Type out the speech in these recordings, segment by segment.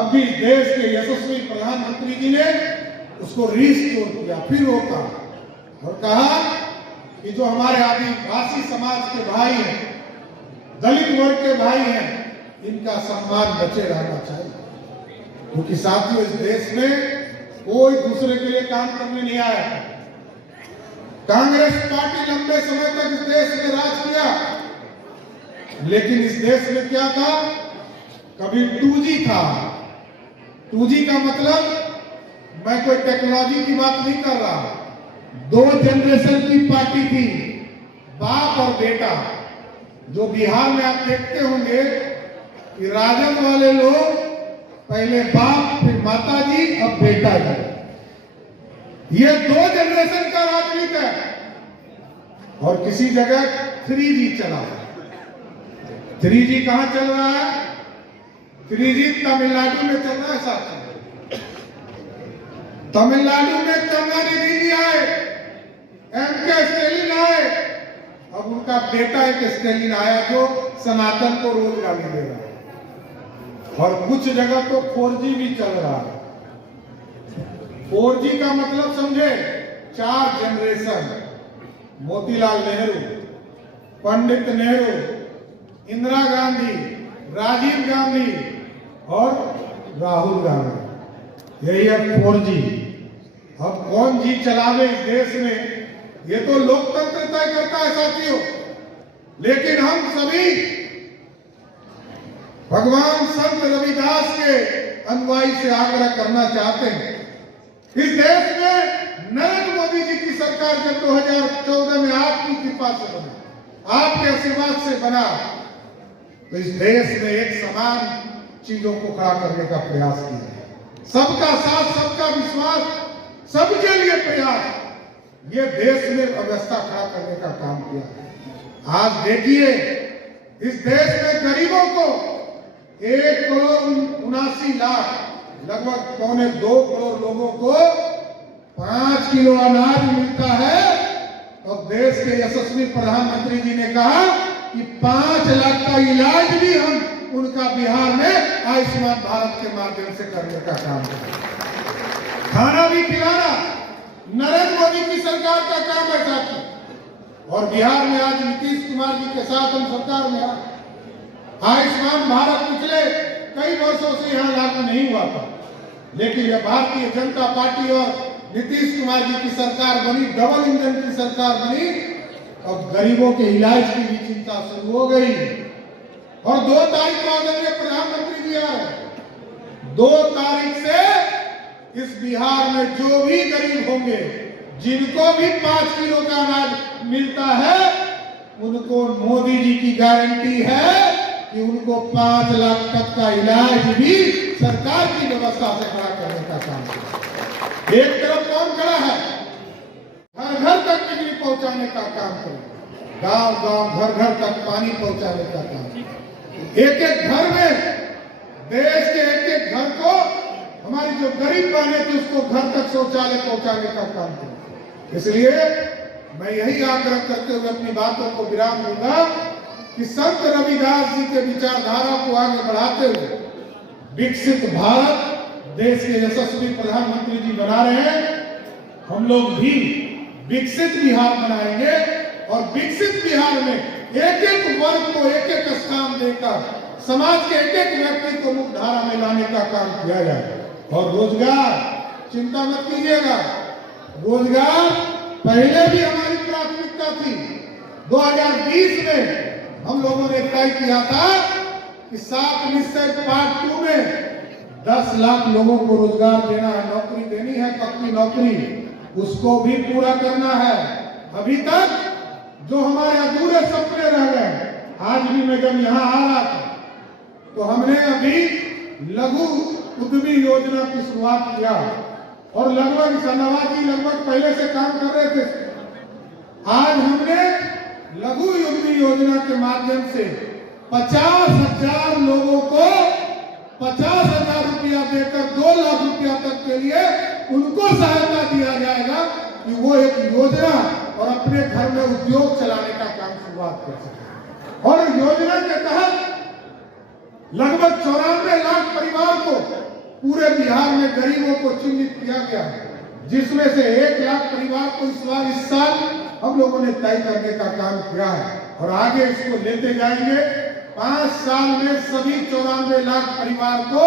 तब भी देश के यशस्वी प्रधानमंत्री जी ने उसको रिस्टोर किया, फिर रोका और कहा कि जो हमारे आदिवासी समाज के भाई हैं, दलित वर्ग के भाई हैं, इनका सम्मान बचे रहना चाहिए। क्योंकि साथियों, इस देश में कोई दूसरे के लिए काम करने नहीं आया। कांग्रेस पार्टी लंबे समय तक इस देश में राज किया, लेकिन इस देश में क्या था? कभी 2G था। 2G का मतलब, मैं कोई टेक्नोलॉजी की बात नहीं कर रहा, 2 जनरेशन की पार्टी थी, बाप और बेटा। जो बिहार में आप देखते होंगे कि राजद वाले लोग पहले बाप, फिर माता जी, अब बेटा जी। ये 2 जनरेशन का राजनीति है। और किसी जगह 3G चला। 3G कहां चल रहा है? 3G तमिलनाडु में चल रहा है साथियों। तमिलनाडु में करुणानिधि जी आए, MK स्टालिन आए, अब उनका बेटा एक स्टालिन आया जो सनातन को रोज गाली दे रहा है। और कुछ जगह तो 4G भी चल रहा है। 4G का मतलब समझे, 4 जनरेशन। मोतीलाल नेहरू, पंडित नेहरू, इंदिरा गांधी, राजीव गांधी और राहुल गांधी, यही है 4G। अब कौन जी चलावे इस देश में, ये तो लोकतंत्र तय करता है साथियों। लेकिन हम सभी भगवान संत रविदास के अनुयायी से आग्रह करना चाहते हैं, इस देश में नरेंद्र मोदी जी की सरकार जब 2014 में आपकी कृपा से बना, आपके आशीर्वाद से बना, तो इस देश में एक समान चीजों को खड़ा करने का प्रयास किया। सबका साथ, सबका विश्वास, सबके लिए प्रयास, ये देश में व्यवस्था खड़ा करने का काम किया। आज देखिए, इस देश में गरीबों को 1,79,00,000, लगभग 2.25 करोड़ लोगों को 5 किलो अनाज मिलता है। और देश के यशस्वी प्रधानमंत्री जी ने कहा कि 5 लाख का इलाज भी हम उनका बिहार में आयुष्मान भारत के माध्यम से करने का काम करें। खाना भी खिलाना नरेंद्र मोदी की सरकार का काम है साथियों। और बिहार में आज नीतीश कुमार जी के साथ हम सरकार में आयुष्मान भारत पिछले कई वर्षों से यहाँ लागू नहीं हुआ था, लेकिन यह भारतीय जनता पार्टी और नीतीश कुमार जी की सरकार बनी, डबल इंजन की सरकार बनी। अब गरीबों के इलाज की भी चिंता शुरू हो गई। और 2 तारीख को आदरणीय प्रधानमंत्री जी आए, 2 तारीख से इस बिहार में जो भी गरीब होंगे, जिनको भी 5 किलो का अनाज मिलता है, उनको मोदी जी की गारंटी है कि उनको 5 लाख तक का इलाज भी सरकार की व्यवस्था से खड़ा करने का काम करें। एक तरफ कौन खड़ा है? घर घर तक बिजली पहुंचाने का काम करें, गांव गांव, घर घर तक पानी पहुंचाने का काम करें। एक एक घर में, देश के एक एक घर को, हमारी जो गरीब बहनें थी उसको घर तक शौचालय पहुंचाने का काम करें। इसलिए मैं यही आग्रह करते हुए अपनी बातों को विराम दूंगा कि संत रविदास जी के विचारधारा को आगे बढ़ाते हुए विकसित भारत देश के यशस्वी प्रधानमंत्री जी बना रहे हैं। हम लोग भी विकसित बिहार बनाएंगे और विकसित बिहार में एक एक वर्ग को एक एक स्थान देकर समाज के एक एक व्यक्ति को मुख्यधारा में लाने का काम किया जाए। और रोजगार, चिंता मत कीजिएगा, रोजगार पहले भी हमारी प्राथमिकता थी। 2020 में हम लोगों ने तय किया था कि 7 निश्चय पार्ट 2 में 10 लाख लोगों को रोजगार देना है, नौकरी देनी है, पक्की नौकरी, उसको भी पूरा करना है। अभी तक जो हमारे अधूरे सपने रह गए, आज भी मैं जब यहाँ आ रहा था तो हमने अभी लघु उद्यमी योजना की शुरुआत किया और लगभग सनावाजी लगभग पहले से काम कर रहे थे। आज हमने लघु उद्यमी योजना के माध्यम से 50,000 लोगों को 50,000 रुपया देकर 2 लाख रुपया तक के लिए उनको सहायता दिया जाएगा कि वो एक योजना और अपने घर में उद्योग चलाने का काम शुरुआत कर सके। और योजना के तहत लगभग 94 लाख परिवार को पूरे बिहार में गरीबों को चिन्हित किया गया, जिसमें से 1 लाख परिवार को इस साल हम लोगों ने तय करने का काम किया है और आगे इसको लेते जाएंगे। 5 साल में सभी 94 लाख परिवार को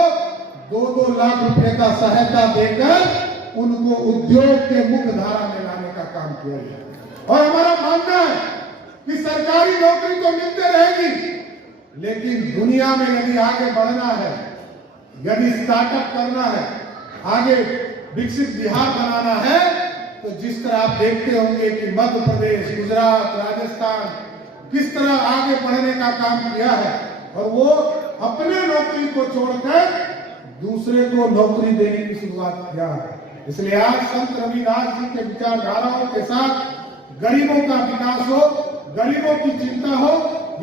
2-2 लाख रुपए का सहायता देकर उनको उद्योग के मुख्य धारा में लाने का काम किया गया। और हमारा मानना है कि सरकारी नौकरी तो मिलते रहेगी, लेकिन दुनिया में यदि आगे बढ़ना है, यदि स्टार्टअप करना है, आगे विकसित बिहार बनाना है, तो जिस तरह आप देखते होंगे कि मध्य प्रदेश, गुजरात, राजस्थान किस तरह आगे बढ़ने का काम किया है और वो अपने नौकरी को छोड़कर दूसरे को नौकरी देने की शुरुआत किया है। इसलिए आज संत रविदास जी के विचारधाराओं के साथ गरीबों का विकास हो, गरीबों की चिंता हो,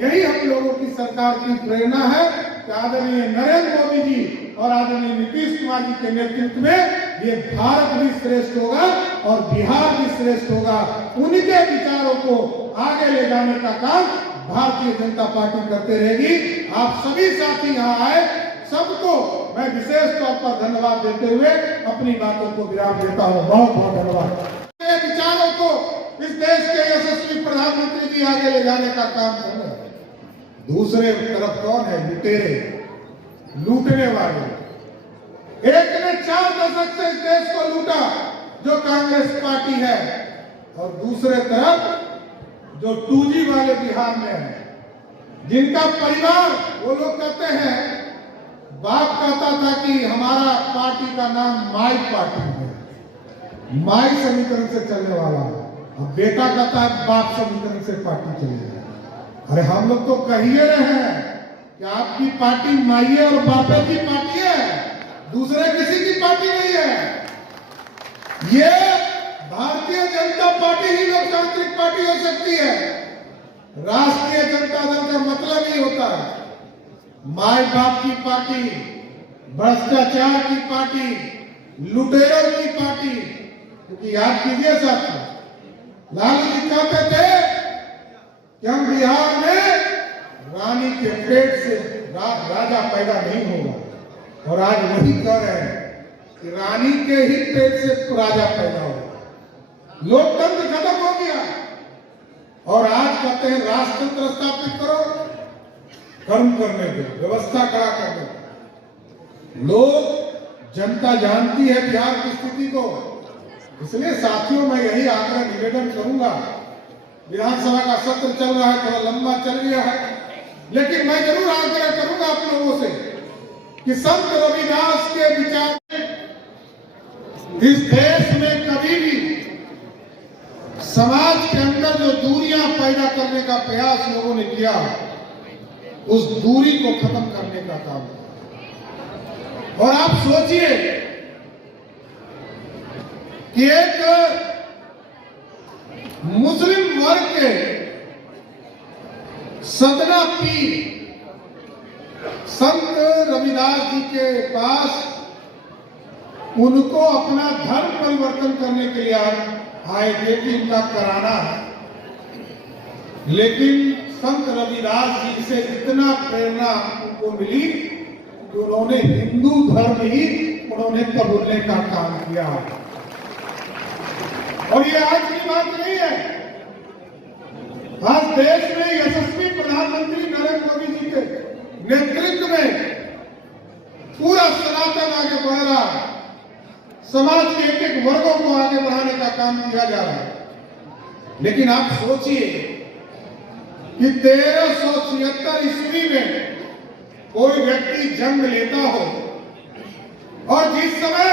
यही हम लोगों की सरकार की प्रेरणा है कि आदरणीय नरेंद्र मोदी जी और आदरणीय नीतीश कुमार जी के नेतृत्व में ये भारत भी श्रेष्ठ होगा और बिहार भी श्रेष्ठ होगा। उनके विचारों को आगे ले जाने का काम भारतीय जनता पार्टी करते रहेगी। आप सभी साथी यहाँ आए, सबको मैं विशेष तौर पर धन्यवाद देते हुए अपनी बातों को विराम देता हूँ। बहुत बहुत धन्यवाद। विचारों को इस देश के यशस्वी प्रधानमंत्री जी आगे ले जाने का काम कर रहे हैं। दूसरे तरफ कौन है? लुटेरे, लूटने वाले। एक ने 4 दशक से इस देश को लूटा जो कांग्रेस पार्टी है, और दूसरे तरफ जो 2G वाले बिहार में है, जिनका परिवार, वो लोग कहते हैं, बाप कहता था कि हमारा पार्टी का नाम माई पार्टी है, माई समीकरण से चलने वाला है। अब बेटा कहता है बाप समीकरण से पार्टी चलेगी। अरे हम लोग तो कहिए रहे हैं कि आपकी पार्टी माइये और बापे की पार्टी है, दूसरे किसी की पार्टी नहीं है। ये भारतीय जनता पार्टी ही लोकतांत्रिक पार्टी हो सकती है। राष्ट्रीय जनता दल का मतलब ही होता है माई बाप की पार्टी, भ्रष्टाचार की पार्टी, लुटेरों की पार्टी। क्योंकि याद कीजिए साथियों, लालू जी कहते थे कि हम बिहार में रानी के पेट से राजा पैदा नहीं होगा, और आज वही कह रहे हैं कि रानी के ही पेट से राजा पैदा होगा। लोकतंत्र खत्म हो गया और आज कहते हैं राष्ट्रतंत्र स्थापित करो, कर्म करने दो, व्यवस्था खड़ा कर दो। लोग, जनता जानती है बिहार की स्थिति को। इसलिए साथियों, मैं यही आग्रह निवेदन करूंगा। विधानसभा का सत्र चल रहा है, थोड़ा लंबा चल गया है, लेकिन मैं जरूर आग्रह करूंगा आप लोगों से कि संत रविदास के विचार इस देश में कभी भी समाज के अंदर जो दूरियां पैदा करने का प्रयास लोगों ने किया, उस दूरी को खत्म करने का काम किया। और आप सोचिए कि एक मुस्लिम वर्ग के सदना पीर संत रविदास जी के पास उनको अपना धर्म परिवर्तन करने के लिए आए थे कि इनका कराना है, लेकिन संत रविदास जी से इतना प्रेरणा उनको मिली कि उन्होंने हिंदू धर्म ही उन्होंने कबूलने का काम किया। और ये आज की बात नहीं है, आज देश में यशस्वी प्रधानमंत्री नरेंद्र मोदी जी के नेतृत्व में पूरा सनातन आगे बढ़ रहा है। समाज के एक एक वर्गों को आगे बढ़ाने का काम किया जा रहा है। लेकिन आप सोचिए कि 1376 ईस्वी में कोई व्यक्ति जन्म लेता हो और जिस समय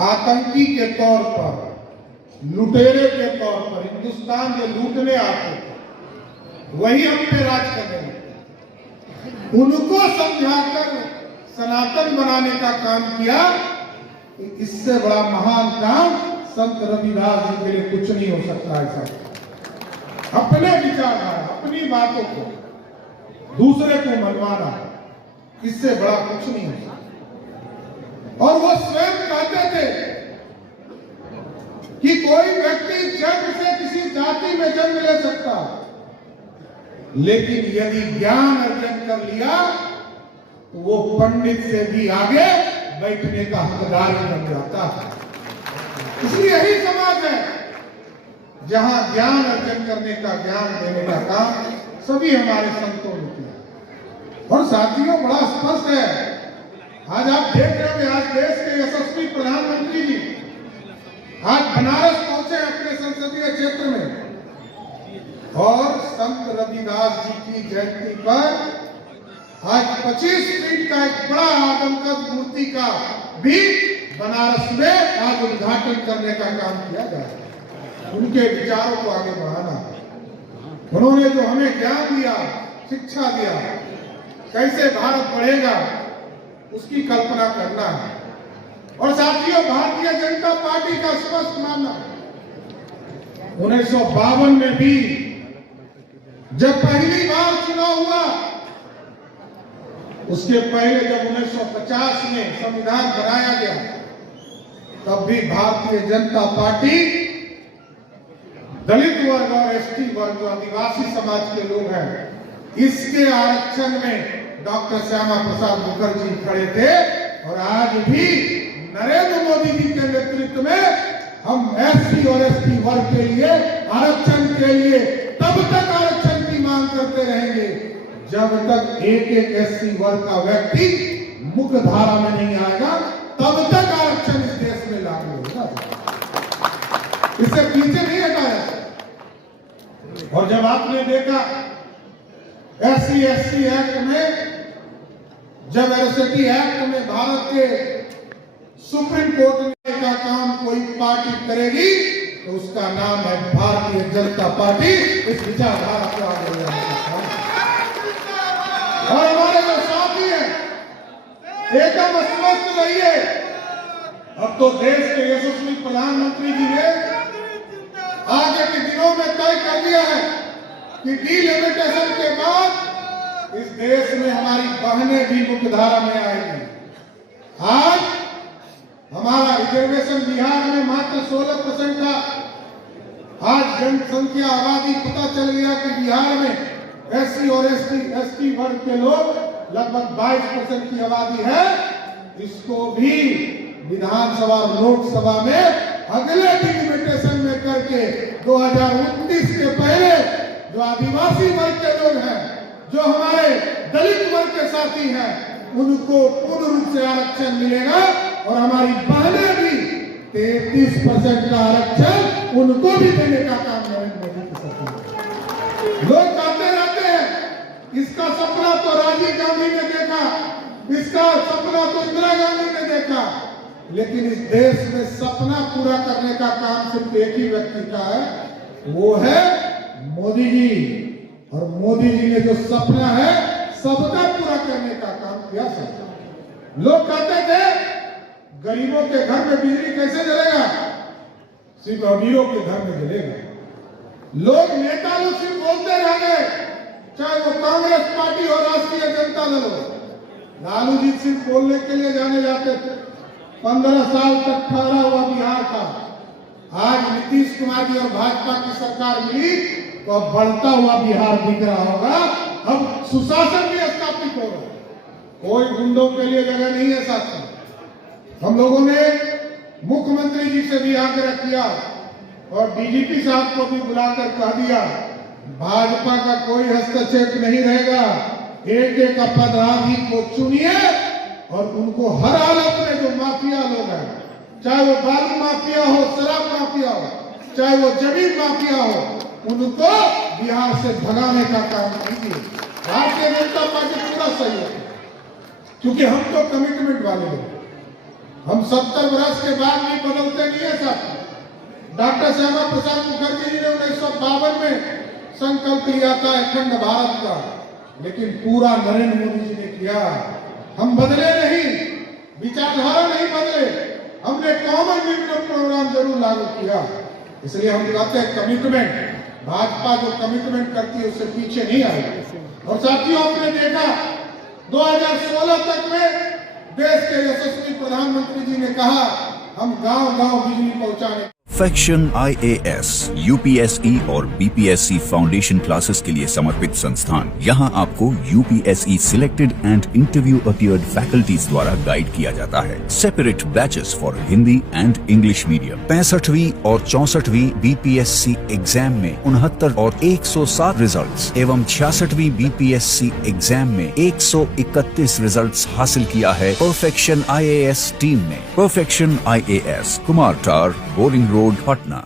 आतंकी के तौर पर, लुटेरे के तौर पर हिंदुस्तान जो लूटने आते थे, वही हम पे राज करने लगे, उनको समझाकर सनातन बनाने का काम किया। इससे बड़ा महान काम संत रविदास जी के लिए कुछ नहीं हो सकता। ऐसा अपने विचारधारा, अपनी बातों को दूसरे को मनवाना, इससे बड़ा कुछ नहीं हो सकता। और वो स्वयं कहते थे कि कोई व्यक्ति जन्म से किसी जाति में जन्म ले सकता, लेकिन यदि ज्ञान अर्जन कर लिया तो वो पंडित से भी आगे बैठने का हकदार बन जाता है। इसलिए यही समाज है जहां ज्ञान अर्जन करने का, ज्ञान देने का काम सभी हमारे संतों ने किया। और साथियों, बड़ा स्पष्ट है, आज आप देख रहे होंगे, आज देश के यशस्वी प्रधानमंत्री जी आज बनारस पहुंचे अपने संसदीय क्षेत्र में, और संत रविदास जी की जयंती पर आज 25 फीट का एक बड़ा आदमकद मूर्ति का भी बनारस में आज उद्घाटन करने का काम किया जा रहा है। उनके विचारों को आगे बढ़ाना, उन्होंने जो हमें ज्ञान दिया, शिक्षा दिया, कैसे भारत बढ़ेगा उसकी कल्पना करना है। और साथियों, भारतीय जनता पार्टी का स्पष्ट मानना, 1952 में भी जब पहली बार चुनाव हुआ, उसके पहले जब 1950 में संविधान बनाया गया, तब भी भारतीय जनता पार्टी दलित वर्ग और एसटी वर्ग, जो आदिवासी समाज के लोग हैं, इसके आरक्षण में डॉक्टर श्यामा प्रसाद मुखर्जी खड़े थे। और आज भी नरेंद्र मोदी जी के नेतृत्व में हम एससी और एसटी वर्ग के लिए, आरक्षण के लिए तब तक आरक्षण की मांग करते रहेंगे जब तक एक एससी वर्ग का व्यक्ति मुख्य धारा में नहीं आएगा, तब तक आरक्षण इस देश में लागू होगा। इससे पीछे नहीं हटाया। और जब आपने देखा एससी एसटी एक्ट में, जब एरोसिटी एक्ट में भारत के सुप्रीम कोर्ट ने का काम कोई पार्टी करेगी तो उसका नाम है भारतीय जनता पार्टी। इस विचारधारा को आगे ले जाएगा। और हमारे जो साथी हैं, एकदम स्वस्थ रहिए। अब तो देश के यशस्वी प्रधानमंत्री जी ने आगे के दिनों में तय कर दिया है कि डिलिमिटेशन के बाद इस देश में हमारी बहनें भी मुख्यधारा में आएंगी। आज हमारा रिजर्वेशन बिहार में मात्र 16% था। आज जनसंख्या आबादी पता चल गया कि बिहार में एससी और एसटी वर्ग के लोग लगभग 22% की आबादी है। इसको भी विधानसभा और लोकसभा में अगले डिलिमिटेशन में करके 2019 के पहले जो आदिवासी वर्ग के लोग हैं, जो हमारे दलित वर्ग के साथी हैं, उनको पूर्ण रूप से आरक्षण मिलेगा। और हमारी बहनें भी 33% का आरक्षण उनको भी देने का काम नरेंद्र मोदी की सरकार। लोग कहते रहते हैं इसका सपना तो राजीव गांधी ने देखा, इसका सपना तो इंदिरा गांधी ने देखा, लेकिन इस देश में सपना पूरा करने का काम सिर्फ एक ही व्यक्ति का है, वो है मोदी जी। और मोदी जी ने जो सपना है सबका पूरा करने का काम किया। लोग कहते थे गरीबों के घर में बिजली कैसे जलेगा, सिर्फ अमीरों के घर में जलेगा। लोग नेता लोग सिर्फ बोलते रह गए, चाहे वो कांग्रेस पार्टी हो, राष्ट्रीय जनता दल हो। लालू जी सिर्फ बोलने के लिए जाने जाते थे। 15 साल तक ठहरा हुआ बिहार था। आज नीतीश कुमार जी और भाजपा की सरकार मिली तो अब बढ़ता हुआ बिहार दिख रहा होगा। अब सुशासन भी स्थापित हो रहा है। कोई गुंडों के लिए जगह नहीं है। साथी, हम लोगों ने मुख्यमंत्री जी से भी आग्रह किया और डीजीपी साहब को भी बुलाकर कह दिया, भाजपा का कोई हस्तक्षेप नहीं रहेगा। एक एक अपराधी को चुनिए और उनको हर हालत में जो माफिया लोग हैं, चाहे वो बालू माफिया हो, शराब माफिया हो, चाहे वो जमीन माफिया हो, उनको बिहार से भगाने का काम कीजिए। भारतीय जनता पार्टी पूरा सही है, क्योंकि हम तो कमिटमेंट वाले लोग, हम 70 वर्ष के बाद भी बदलते नहीं है। साथ डॉक्टर श्यामा प्रसाद मुखर्जी जी ने 1952 में संकल्प लिया था अखंड भारत का, लेकिन पूरा नरेंद्र मोदी जी ने किया। हम बदले नहीं, विचारधारा नहीं बदले, हमने कॉमन मिनिमम प्रोग्राम जरूर लागू किया। इसलिए हम कहते हैं कमिटमेंट, भाजपा जो कमिटमेंट करती है उससे पीछे नहीं आएगी। और साथियों, आपने देखा 2016 तक में देश के यशस्वी प्रधानमंत्री जी ने कहा हम गांव-गांव बिजली पहुंचाने परफेक्शन IAS UPSE और BPSC फाउंडेशन क्लासेस के लिए समर्पित संस्थान। यहाँ आपको UPSE selected and interview appeared faculties द्वारा गाइड किया जाता है। Separate batches for Hindi and English medium. 65वीं और 64वीं BPSC एग्जाम में 69 और 107 रिजल्ट्स एवं 66वीं BPSC एग्जाम में 131 रिजल्ट्स हासिल किया है परफेक्शन IAS टीम ने। परफेक्शन IAS, कुमार टार, बोरिंग रोड, पटना।